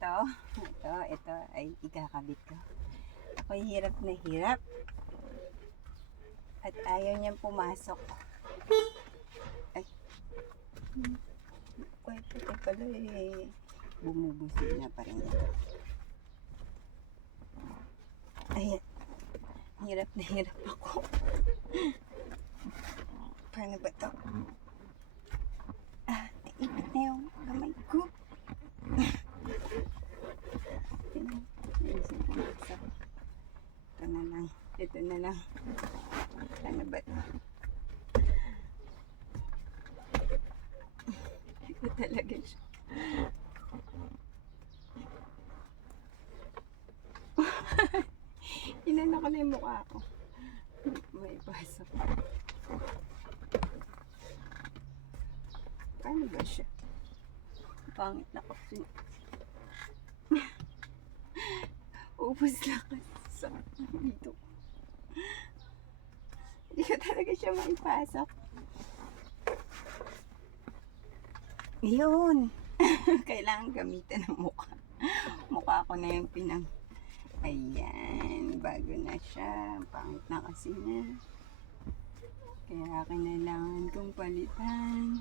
ito, ito, ito ay ikakabit ko. Ako hirap na hirap. At ayaw niyang pumasok. Ay. Ay, puti pala eh. Bumubusig na pa rin ito. Ayan. Hirap na hirap ako. Paano ba to? Ah, naipit na yung kamay ko. Tingnan. Ayusin ko na isa. Ito na lang. Ito na lang. Paano ba to? Ito talaga siya. Inano ko na yung mukha ko. May pasok. Paano ba siya? Pangit na kasi. Ubus lang kasi sa dito. Hindi ko talaga siya maipasok. Yun. Kailangan gamitin ng mukha. Mukha ko na yung pinang... Ayan. Bago na siya. Pangit na kasi na. Kaya kailangan kong palitan.